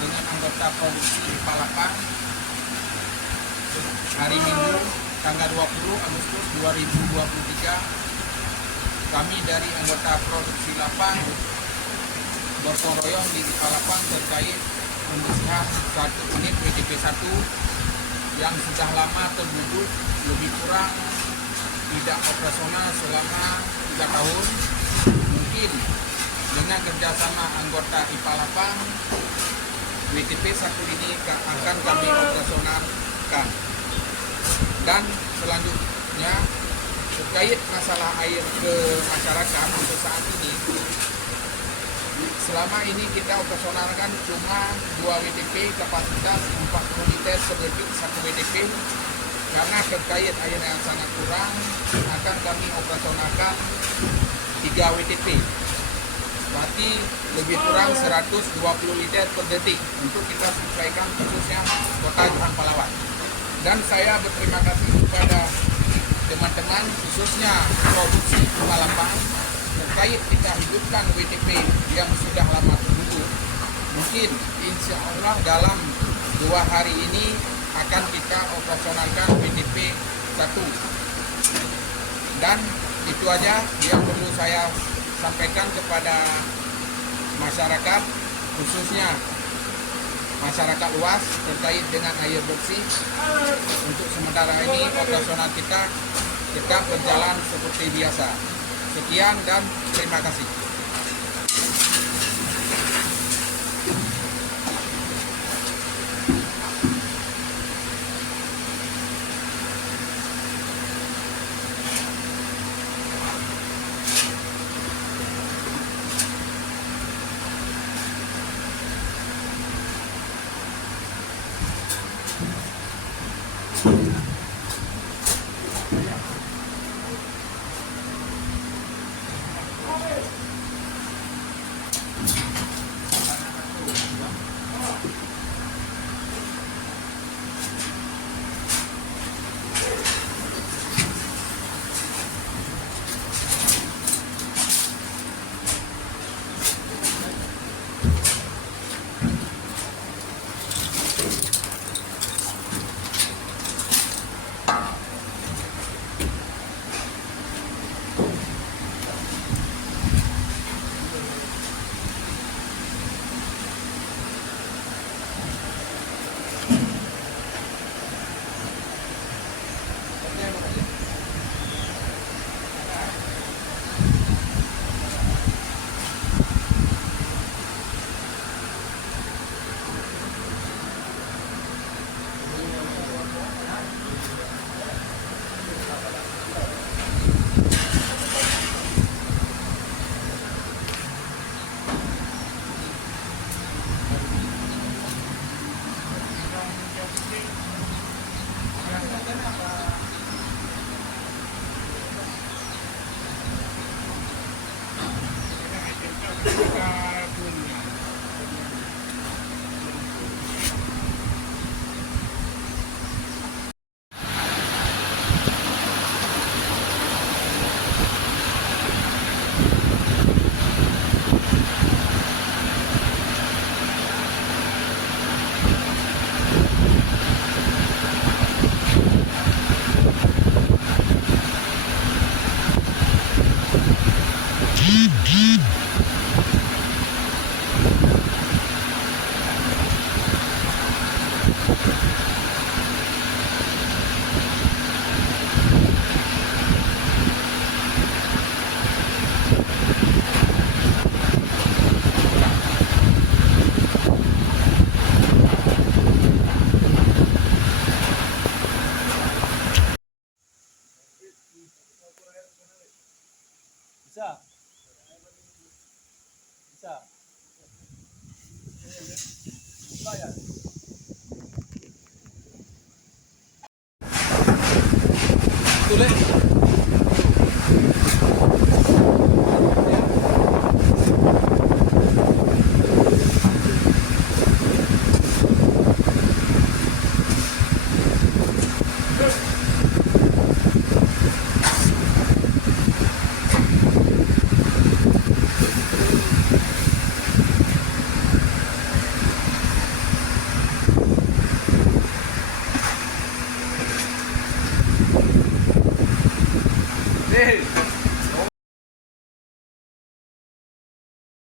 dengan anggota produksi Palapa hari Minggu tanggal 20 Agustus 2023. Kami dari anggota produksi Lapang gotong royong di Palapa terkait pembersihan 1 unit WTP 1 yang sudah lama terduduk, lebih kurang tidak operasional selama 3 tahun. Mungkin dengan kerjasama anggota IPA Lapang, WTP 1 ini akan kami operasionalkan. Dan selanjutnya terkait masalah air ke masyarakat untuk saat ini, selama ini kita operasionalkan cuma 2 WTP kapasitas 40 liter per detik 1 WTP. Karena terkait air yang sangat kurang, akan kami operasionalkan 3 WTP. Berarti lebih kurang 120 liter per detik untuk kita suplaikan khususnya kota Johan Palawan. Dan saya berterima kasih kepada teman-teman khususnya produksi Palapa terkait kita hidupkan WTP yang sudah lama terduduk. Mungkin insya Allah dalam 2 hari ini akan kita operasionalkan WTP 1. Dan itu aja yang perlu saya sampaikan kepada masyarakat, khususnya masyarakat luas terkait dengan air bersih. Untuk sementara ini operasional kita tetap berjalan seperti biasa. Sekian dan terima kasih. Bisa. Bisa. Bisa ya. Boleh.